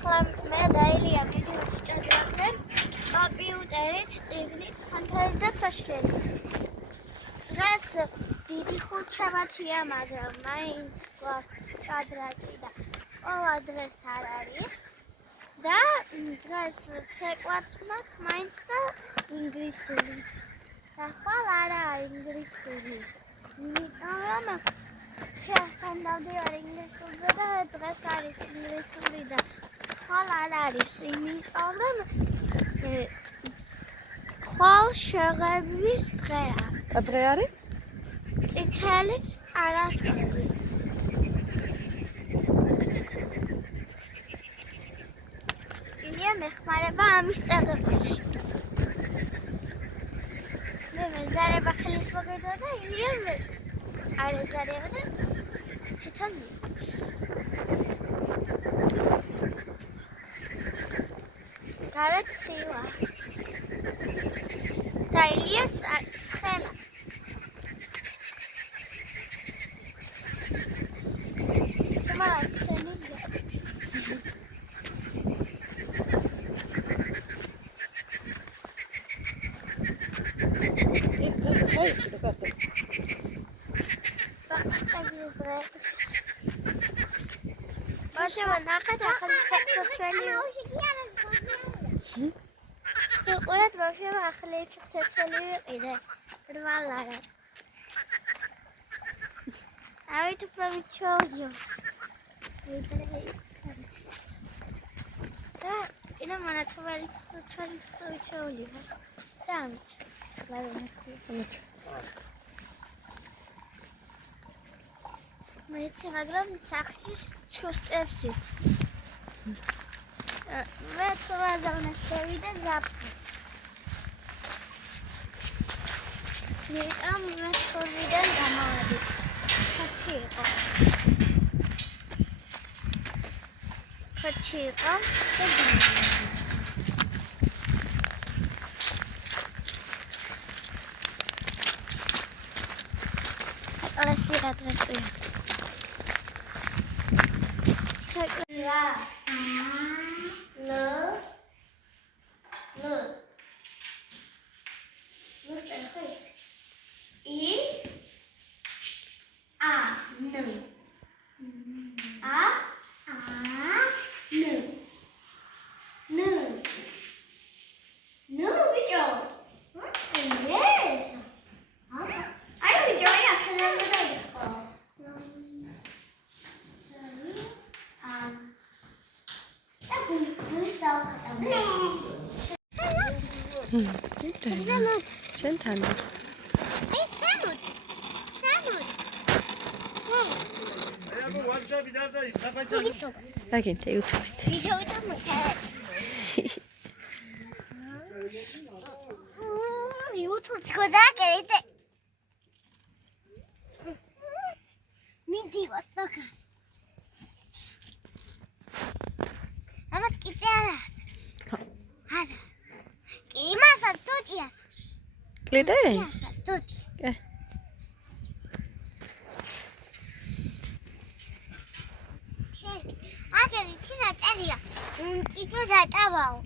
ახლა მე და ელია მივიდით ჭადრაკზე კომპიუტერით, წიგნით, ფანთარით და საშლელით. დღეს დიდი ხუთშაბათია, მაგრამ მაინც გვაქვს ჭადრაკი და ყველა დღეს არ არის. და დღეს ცეკვაც მაქვს მაინც და ინგლისურიც. და ხვალ არა ინგლისური. იმიტომ რომ ხან დავდივარ ინგლისურზე და დღეს არის ინგლისური და ხვალ არ არის. იმიტომ რომ ხვალ შეღების დღეა. რა დღე არის? წითელი არასკევი. ილია მეხმარება ამის წაღებაში. მე მეზარება ხელის მოგედო და ილია არ ეზარება და თვითონ მიდის. გარეთ ცივა. და ილიას ცხენა. Боже, ნახეთ ახალი ცეცხლი. ყურეთ ბავშვი, ახალი ცეცხლი ვიყიდე. რვალარა. ავით უფრო ვიჩვეულიო. და ინა მონათვალი ცეცხლი უფრო ვიჩვეულიო. და ამით. მეც მაგრამ სახში ჩუსტებსით. მე ცოვაზავნა შევიდა ზაფხულს. მე ცოვიდან გამოვედი. ხოჩი იყო. Lasira დღესია. Sakura. Lo. Servis. I. A. No. A. No. No. No, bicho. Yes. I don't enjoy it. Can I do it? შენ თან ვარ. აი, სამუდ. მე WhatsApp-ი დაიწყა. დაგინდა YouTube-ს. ვიდეო წამოხარ. YouTube-ს გადაგეკეთე. მიდი ვასაკა. ამას კიდე არა. არა. იმასაც თუჭია. კლიდე? თუჭი. კე. აგერი თინა ტერია. კიდე დატავაო.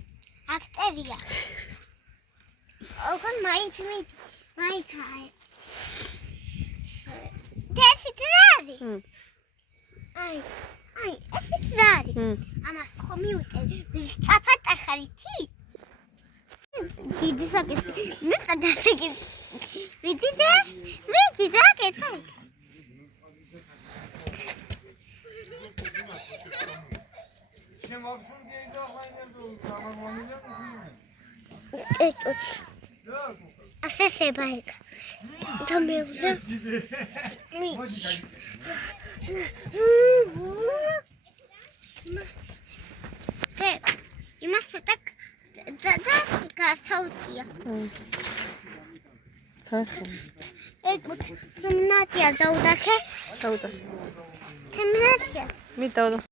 აქ ტერია. ოღონ მაითაე. თესი ტრარი. აი, ეს ტრარი. ამას ხომ მიუტევი. სწაფად ახალითი. დიდი საკის. მე გადასაკი. ვიდიდე? მიდი დაკეთე. შემოშուն გეიზახაინე თუ გამომონია მქინე. ეტოც. ასე სებაიკ. და მე ვიდე. იმას так და გასაუტია. ხახა. ეტოც. თემნაცია დაუდახე. დაუდა. თემნაცია. მე დაუდა.